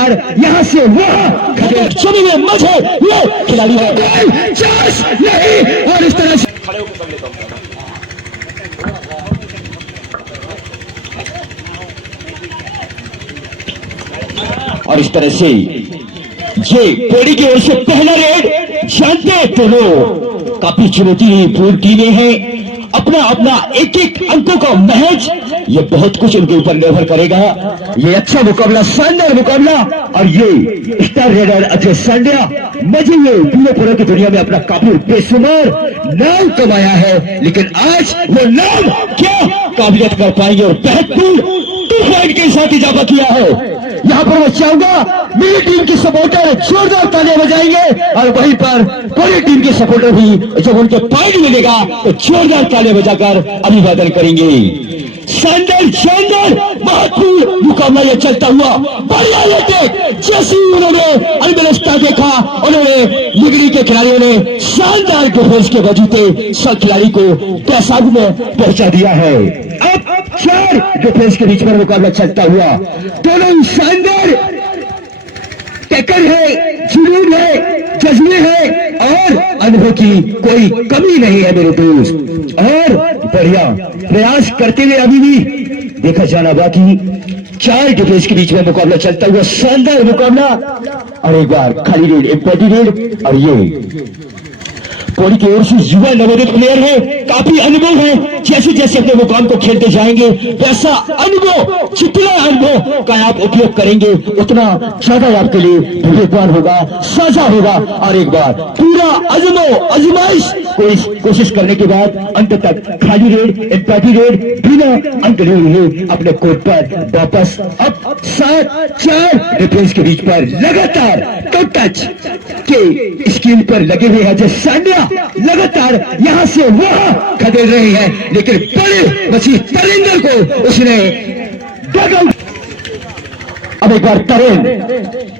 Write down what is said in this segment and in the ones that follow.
लगातार यहाँ से वहाँ चुने हुए मजे ये खिलाड़ी है, चांस नहीं। और इस तरह से और इस तरह से ये कोहली की ओर से पहला रेड। जानते हैं दोनों काफी चुनौतीपूर्ण टीमें हैं, अपना अपना एक एक अंकों का मैच, ये बहुत कुछ उनके ऊपर निर्भर करेगा। ये अच्छा मुकाबला, शानदार मुकाबला। और ये स्टार रेडर अजय सांड्या मजे ये बीएपुरा की दुनिया में अपना काफी बेशुमार नाम कमाया है, लेकिन आज वो नाम क्या काबिलियत कर पाएंगे और बेहतरीन 2 पॉइंट के साथ इजाफा किया है। यहाँ पर मैं चाहूंगा मेरी टीम के सपोर्टर जोरदार तालियां बजाएंगे और वहीं पर पूरी टीम के सपोर्टर भी जब उनके पॉइंट मिलेगा तो जोरदार तालियां बजाकर अभिवादन करेंगे। शानदार शानदार महत्वपूर्ण मुकाबला ये चलता हुआ बढ़िया लेते जैसे उन्होंने अलबेस्ता देखा, उन्होंने लिगड़ी के खिलाड़ियों ने शानदार डिफेंस के वजूदे सब खिलाड़ी को पैसाग में पहुंचा दिया है। अब 4 डिफेंस के बीच में मुकाबला चलता हुआ, दोनों शानदार टक्कर है, जुनून है, जज्बे है और अनुभव की कोई कमी नहीं है मेरे दोस्त। और बढ़िया प्रयास करते हुए अभी भी देखा जाना बाकी 4 डिफेंस के बीच में मुकाबला चलता हुआ शानदार मुकाबला। और एक बार खाली रेड, एम्पैटी रेड। और ये कोहली की ओर से युवा नवोदित प्लेयर है, काफी अनुभव है। जैसे जैसे अपने मुकाम को खेलते जाएंगे वैसा अनुभव, जितना अनुभव का आप उपयोग करेंगे उतना ज्यादा आपके लिए विवेकवान होगा, साझा होगा। और एक बार पूरा आजमाइश कोशिश करने के बाद अंत तक खाली रेड, एम्पैटी रेड बिना अंक लिए हुए अपने कोर्ट पर वापस। अब 7-4 डिफेंस के बीच पर लगातार टू टच के स्किल पर लगे हुए हैं। जैसे सांड्या लगातार यहां से वहां खदेड़ रहे हैं, लेकिन बड़े मसीह तरेंद्र को उसने डग आउट। अब एक बार तरेन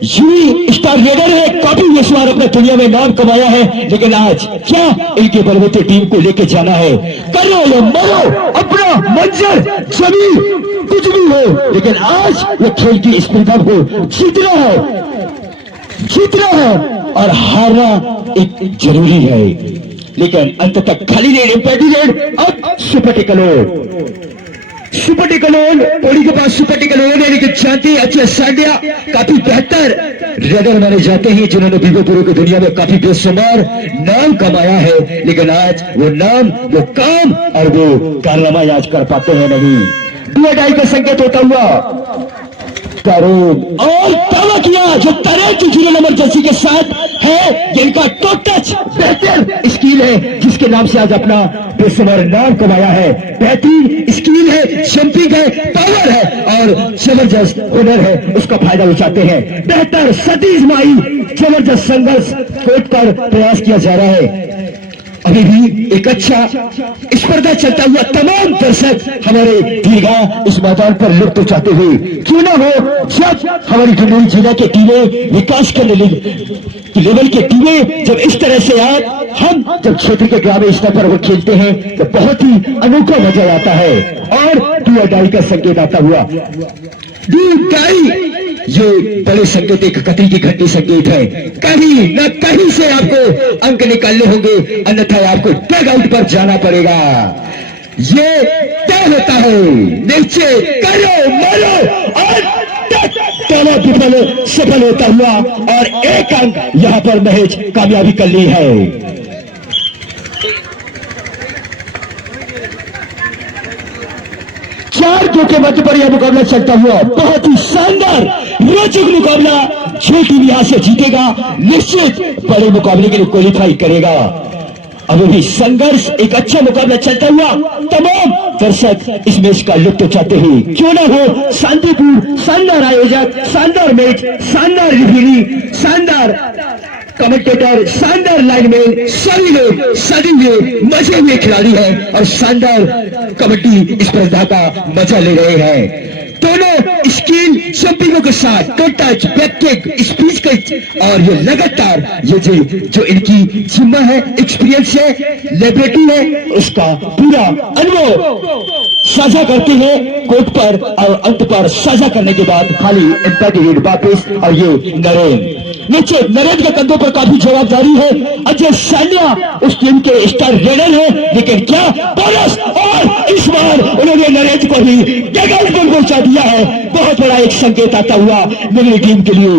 यूं स्टार रेडर है, काफी विश्वास अपने दुनिया में नाम कमाया है, लेकिन आज क्या इनके बलबूते टीम को लेके जाना है। करो या मरो, अपना मंजर जमीन कुछ भी हो, लेकिन आज ये खेल की स्पर्धा को जीतना है और हारना एक जरूरी है। लेकिन अंत तक खाली रेड, एम्पैटी रेड। अब सुपर टिकलोन कोहली के पास सुपर टिकलोन है, लेकिन जानते अजय सांड्या काफी बेहतर रेडर माने जाते हैं, जिन्होंने बीबीपुर की दुनिया में काफी बेशुमार नाम कमाया है, लेकिन आज वो नाम, वो काम और वो कारनामा आज कर पाते हैं नहीं। 2 का संकेत होता हुआ तरुण और दावा किया जो तरेन जो 0 नंबर जर्सी के साथ है, जिनका टो टच बेहतर स्किल है, जिसके नाम से आज अपना बेशुमार नाम कमाया है। बेहतरीन स्किल है, जंपिंग है, पावर है और जबरदस्त हुनर है, उसका फायदा उठाते हैं। बेहतर सतीश माही जबरदस्त संघर्ष कोर्ट पर प्रयास किया जा रहा है। अभी भी एक अच्छा स्पर्धा चलता हुआ, तमाम दर्शक हमारे दीर्घा इस मैदान पर लुत्फ उठाते हुए क्यों ना हो। जब हमारी डिंडोरी जिला के टीमें विकास करने लेवल के टीमें जब इस तरह से आए, हम जब क्षेत्र के ग्रामीण स्तर पर वो खेलते हैं तो बहुत ही अनोखा मजा आता है। और 2 का संकेत आता हुआ, 2 ये बड़े संकेत, एक कतरी की घंटी संकेत है। कहीं न कहीं से आपको अंक निकालने होंगे, अन्यथा आपको डग आउट पर जाना पड़ेगा। ये तय होता है, नीचे करो मरो और विफल सफल होता हुआ और 1 अंक यहां पर महज कामयाबी कर ली है। 4 के मध्य पर यह मुकाबला चलता हुआ बहुत ही शानदार रोचक मुकाबला। जो टीम यहां से जीतेगा निश्चित बड़े मुकाबले के लिए क्वालिफाई करेगा। अभी भी संघर्ष, एक अच्छा मुकाबला चलता हुआ, तमाम दर्शक इस मैच का लुत्फ उठाते हैं। क्यों ना हो, शांतिपूर्ण, शानदार आयोजक, शानदार मैच, शानदार रिव्यू, शानदार कमेंटेटर, शानदार लाइनमैन, सभी लोग सभी मजे में खिलाड़ी हैं और शानदार कबड्डी स्पर्धा का मजा ले रहे हैं। दोनों स्किल जंपिंगों के साथ to touch, back kick, speech kick और ये लगातार ये जो इनकी जिम्मा है, एक्सपीरियंस है, लेबोरेटरी है, उसका पूरा अनुभव साझा करते हैं कोर्ट पर और अंत पर साझा करने के बाद खाली एम्पैटी रीड वापिस। और ये नीचे नरेंद्र के कंधों पर काफी जवाबदारी है। अजय सान्या उस टीम के स्टार रेडर है, लेकिन क्या बोनस, और इस बार उन्होंने नरेंद्र को ही डगआउट पर पहुंचा दिया है। बहुत बड़ा एक संकेत आता हुआ मेरी टीम के लिए।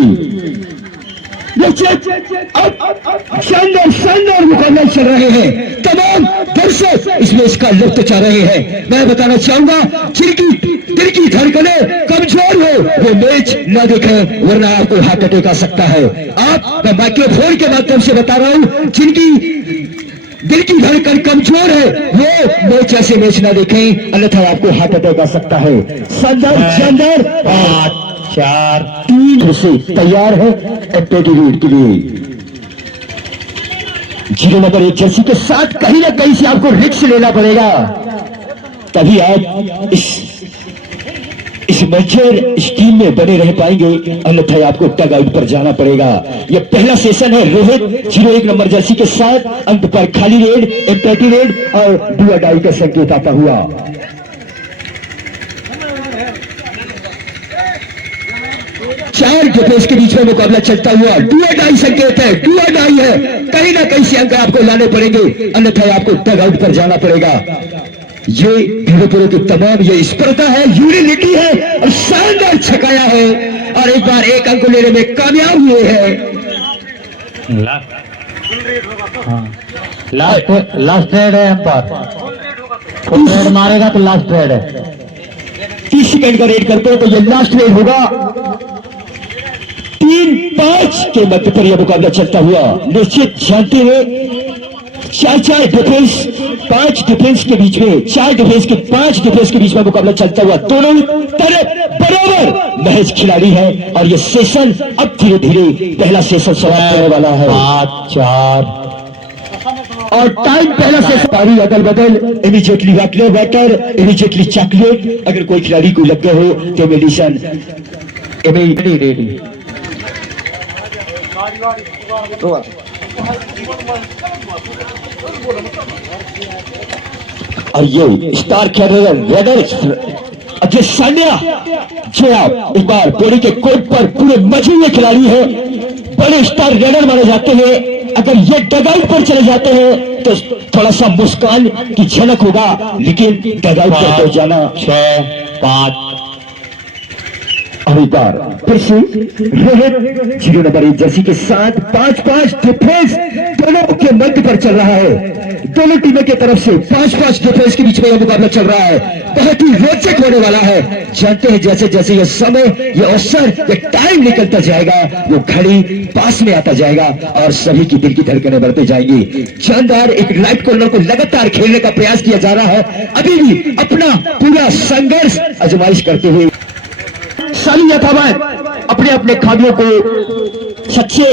शानदार मुकाबला चल रहे हैं, तमाम दर्शक इसमें इसका लुत्फ उठा रहे हैं। मैं बताना चाहूंगा, जिनकी दिल की धड़कनें कमजोर हो वो मैच न देखें, वरना आपको हार्ट अटैक आ सकता है। आप मैं माइक्रोफोन के माध्यम से बता रहा हूं, जिनकी दिल की धड़कन कमजोर है वो मैच ऐसे मैच न देखें, अन्यथा आपको हार्ट अटैक आ सकता है। शानदार 4-3 से तैयार है एम्पैटी रीड के लिए। 0 नंबर 1 जर्सी के साथ कहीं ना कहीं से आपको रिस्क लेना पड़ेगा, तभी आप इस मंचर इस टीम में बने रह पाएंगे, अन्यथा आपको टग आउट पर जाना पड़ेगा। यह पहला सेशन है। रोहित 0-1 नंबर जर्सी के साथ, अंत पर खाली रेड, एम्पैटी रेड और डू और डाई का संकेत आता हुआ। चार डिफेंस के बीच में मुकाबला चलता हुआ डू और डाई संकेत है, डू और डाई है। कहीं ना कहीं से अंक आपको लाने पड़ेंगे, अन्यथा आपको टग आउट पर जाना पड़ेगा। ये भिड़ोपुरों की तमाम ये स्पर्धा है, यूनिटी है और शानदार छकाया है, और एक बार एक अंक लेने में कामयाब हुए हैं। लास्ट रेड है अंपायर, रेड मारेगा तो लास्ट रेड है। 30 सेकंड का रेड करते हैं तो ये लास्ट रेड होगा। 3-5 के मध्य पर यह मुकाबला चलता हुआ निश्चित जानते हुए 4 डिफेंस 5 डिफेंस के बीच में 4 डिफेंस के 5 डिफेंस के बीच में मुकाबला चलता हुआ, दोनों तरफ बराबर महज खिलाड़ी है। और ये सेशन अब धीरे धीरे पहला सेशन समाप्त होने वाला है। 5-4 और टाइम पहला सेशन पारी अदल बदल, इमीडिएटली वाटर, इमीडिएटली चॉकलेट। अगर कोई खिलाड़ी को लग गए हो तो मेडिसन रेडी। और ये star carrier raider Ajay Sanya, जो आप एक बार बोरी के कोर्ट पर पूरे मजे हुए खिलाड़ी है, बड़े स्टार रेडर माने जाते हैं। अगर ये डगआउट पर चले जाते हैं तो थोड़ा सा मुस्कान की झलक होगा, लेकिन डगआउट पर तो जाना 6-5 और एक बार फिर से रोहित 0 नंबर 1 जर्सी के साथ 5-5 डिफेंस दोनों के मध्य पर चल रहा है। दोनों टीमों की तरफ से 5-5 डिफेंस के बीच में यह मुकाबला चल रहा है, बहुत ही रोचक होने वाला है। जानते हैं जैसे जैसे यह समय, यह अवसर, यह टाइम निकलता जाएगा, वो घड़ी पास में आता जाएगा और सभी की दिल की धड़कनें बढ़ते जाएंगी। शानदार एक राइट कॉर्नर को लगातार खेलने का प्रयास किया जा रहा है, अभी भी अपना पूरा संघर्ष आजमाइश करते हुए सारी यथावत अपने अपने खामियों को सच्चे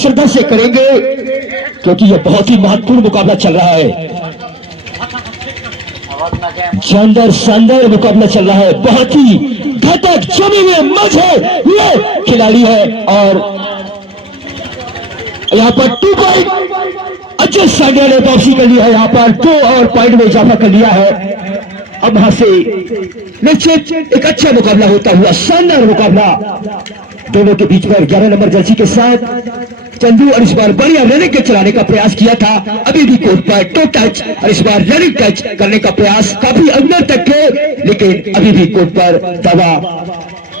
श्रद्धा से करेंगे, क्योंकि यह बहुत ही महत्वपूर्ण मुकाबला चल रहा है। शानदार मुकाबला चल रहा है, बहुत ही घातक जमे हुए मज है ये खिलाड़ी है। और यहाँ पर 2 पॉइंट अजय सान्या ने वापसी कर लिया है, यहाँ पर 2 और पॉइंट में इजाफा कर लिया है। अब वहां से निश्चित एक अच्छा मुकाबला होता हुआ, शानदार मुकाबला दोनों के बीच में 11 नंबर जर्सी के साथ चंदू, और इस बार बढ़िया रनिंग के चलाने का प्रयास किया था, अभी भी कोर्ट पर टो टच और इस बार रनिंग टच करने का प्रयास काफी अंदर तक थे, लेकिन अभी भी कोर्ट पर दवा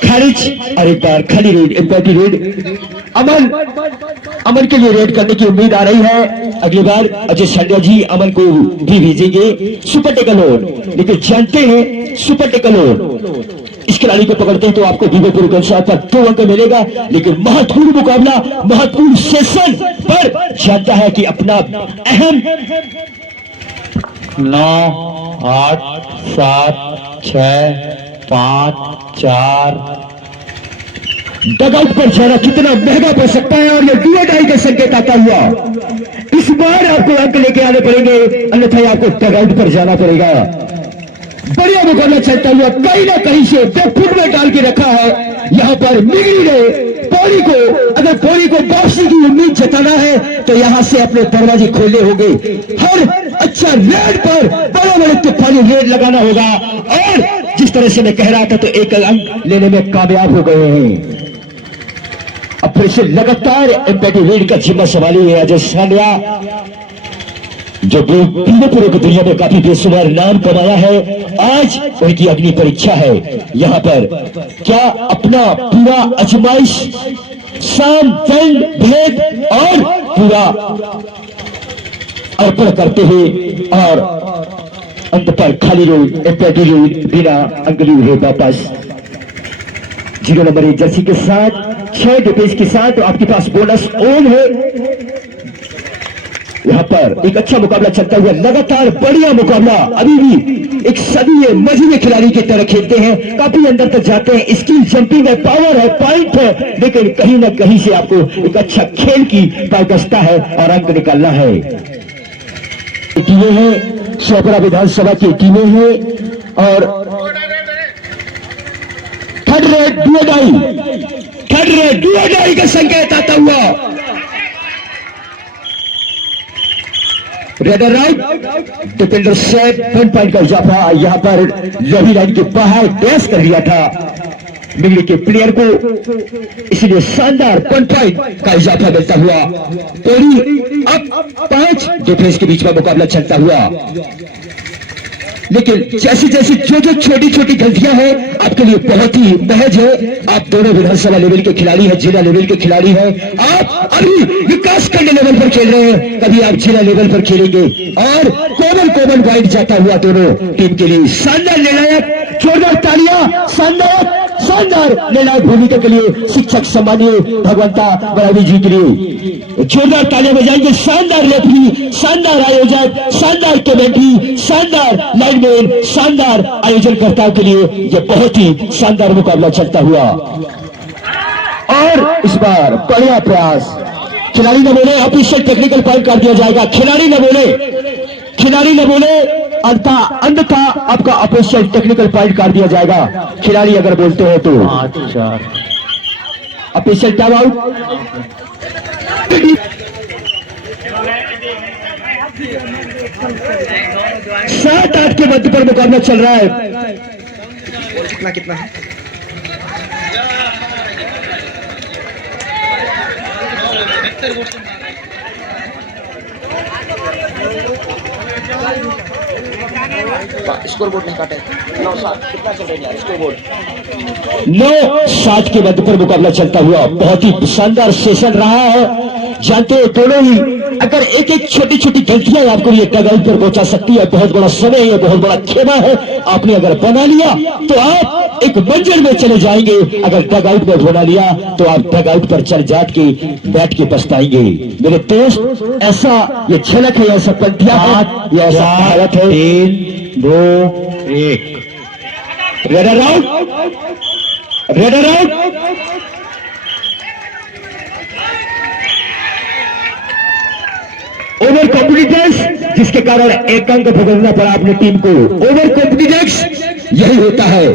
खारिज। और एक बार खाली रेड, एम्पैटी रेड अमन के लिए रेड करने की उम्मीद आ रही है। अगली बार अजय सान्या जी अमन को भी भेजेंगे सुपर टेकलोन, लेकिन जानते हैं सुपर टेकलोन इस खिलाड़ी को पकड़ते हैं तो आपको भिड़ोपुर पर 2 अंक मिलेगा। लेकिन महत्वपूर्ण मुकाबला, महत्वपूर्ण सेशन पर जानता है कि अपना अहम 9, 8, 7, 6, 5, 4 डगआउट पर जाना कितना महंगा पड़ सकता है, और ये डू और डाई का संकेत आता हुआ इस बार आपको अंक लेके आने पड़ेंगे, अन्यथा आपको डगआउट पर जाना पड़ेगा। बढ़िया मुकाबला चलता हुआ कहीं ना कहीं से फुट में डाल के रखा है। यहाँ पर मिगरी ने पौड़ी को, अगर पौड़ी को वापसी की उम्मीद जताना है तो यहाँ से अपने दरवाजे खोलने होंगे। हर अच्छा रेड पर बड़े बड़े तूफानी रेड लगाना होगा। और जिस तरह से मैं कह रहा था तो एक अंक लेने में कामयाब हो गए हैं। अब फिर से लगातार एम्पैटी रेड का जिम्मा संभाली है अजय सानिया, जो पूरे की दुनिया में काफी बेशुमार नाम कमाया है। आज उनकी अग्नि परीक्षा है। यहाँ पर क्या अपना पूरा आजमाइश, शाम, दंड, भेद और पूरा अर्पण करते हुए और अंत पर खाली रोड एम्पैटी रेड बिना अंगली हुए वापस 0 नंबर 1 जर्सी के साथ 6 डिफेंस के साथ। तो आपके पास बोनस ऑन है। यहाँ पर एक अच्छा मुकाबला चलता हुआ, लगातार बढ़िया मुकाबला। अभी भी एक सभी मजबूत खिलाड़ी की तरह खेलते हैं, काफी अंदर तक जाते हैं, स्किल, जंपिंग है, पावर है, पॉइंट है, लेकिन कहीं ना कहीं से आपको एक अच्छा खेल की पारदर्शिता है और अंक निकालना है। टीमें हैं, शोपरा विधानसभा की टीमें हैं और थर्ड रेड डुअडाई का संकेत आता हुआ रेडर राइट डिफेंडर से 1 पॉइंट का इजाफा। यहां पर रवि लाइन के बाहर डैश कर दिया था मिगली के प्लेयर को, इसलिए शानदार 1 पॉइंट का इजाफा मिलता हुआ। पूरी अब 5 डिफेंस के बीच में मुकाबला चलता हुआ। लेकिन जैसी जैसी जो छोटी छोटी गलतियां हैं आपके लिए बहुत ही महज है। आप दोनों विधानसभा लेवल के खिलाड़ी हैं, जिला लेवल के खिलाड़ी हैं। आप अभी विकास खंड लेवल पर खेल रहे हैं, कभी आप जिला लेवल पर खेलेंगे और कॉमन वाइड जाता हुआ दोनों टीम के लिए शानदार निर्णायक, जोरदार तालियां, शानदार निर्णायक भूमिका के लिए शिक्षक सम्मानीय भगवंता बरावी जी के लिए जोरदार तालियां बजाएंगे। शानदार रेफरी, शानदार आयोजक, शानदार कमेटी, शानदार लाइनमैन, शानदार आयोजनकर्ताओं के लिए यह बहुत ही शानदार मुकाबला चलता हुआ। और इस बार बढ़िया प्रयास, खिलाड़ी न बोले ऑफिशियल टेक्निकल पॉइंट कर दिया जाएगा। खिलाड़ी न बोले अन्यथा आपका ऑफिशियल टेक्निकल पॉइंट कर दिया जाएगा। खिलाड़ी अगर बोलते हो तो ऑफिशियल टाइम आउट। 7-8 के मध्य पर मुकाबला चल रहा है। कितना है? स्कोर बोर्ड नहीं काटे। 9-7 कितना चल रहा है स्कोर बोर्ड? 9-7 के मध्य पर मुकाबला चलता हुआ बहुत ही शानदार सेशन रहा है। जानते हो दोनों ही अगर एक छोटी छोटी गलतियां आपको ये डग आउट पर पहुंचा सकती है। बहुत बड़ा समय है, बहुत बड़ा खेमा है। आपने अगर बना लिया तो आप एक मंजिल में चले जाएंगे, अगर डग आउट में बना लिया तो आप डग आउट पर चल जाट के बैठ के पछताएंगे। मेरे दोस्त, ऐसा ये झलक है, ऐसा पंथिया है, ये ऐसा हालत है। 3, 2, 1 रेडर आउट। ओवर कॉन्फिडेंस, जिसके कारण एक अंक भुगतना पड़ा अपनी टीम को। ओवर कॉन्फिडेंस यही होता है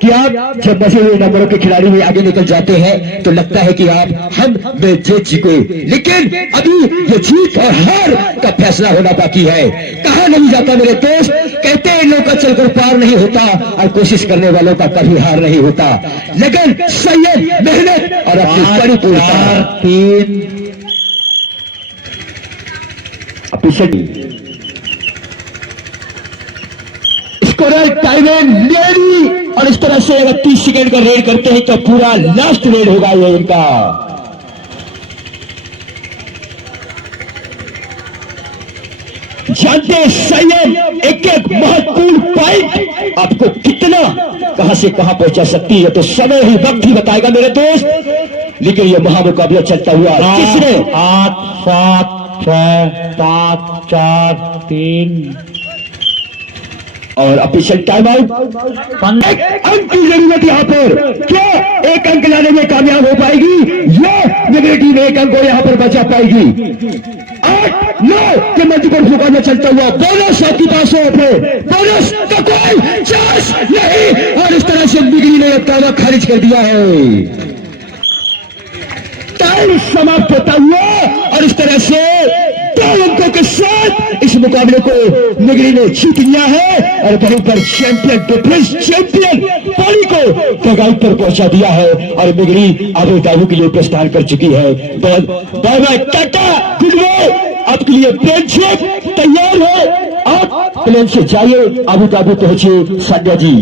कि आप जब बचे हुए नंबरों के खिलाड़ी में आगे निकल जाते हैं तो लगता है कि हम जीत चुके, लेकिन अभी ये जीत और हार का फैसला होना बाकी है। कहा नहीं जाता मेरे दोस्त, कहते हैं लोग का चलकर पार नहीं होता और कोशिश करने वालों का कभी हार नहीं होता। लेकिन संयम, मेहनत और अपनी परिपूर्णता। 3 स्कोरर टाइमिंग रेडी, और इस तरह से अगर 30 सेकेंड का रेड करते हैं तो पूरा लास्ट रेड होगा ये इनका। जानते संयम, एक महत्वपूर्ण पॉइंट आपको कितना कहां से कहां पहुंचा सकती है तो समय ही वक्त ही बताएगा मेरे दोस्त। लेकिन यह महामुकाबला चलता हुआ किसने 8, 7, 6, 7, 4, 3 और ऑफिशियल टाइम आउट। अंक की जरूरत यहाँ पर, क्या एक अंक लाने में कामयाब हो पाएगी या निगरी टीम एक अंक को यहाँ पर बचा पाएगी? 8-9 के मध्य पर मुकाबला चलता हुआ। बोनस आपके पास है, बोनस का कोई चांस नहीं, और इस तरह से निगरी ने दावा खारिज कर दिया है। टाइम समाप्त होता हुआ और इस तरह से 12 अंकों के साथ इस मुकाबले को निगरी ने जीत लिया है और वहीं पर चैंपियन डिफरेंस चैंपियन पारी को कगाई पर पहुंचा दिया है और निगरी आबू धाबी के लिए प्रस्थान कर चुकी है। Bye bye tata goodbye. आपके लिए प्लेन तैयार है, आप प्लेन से जाइए, आबू धाबी पहुंचे। संध्या जी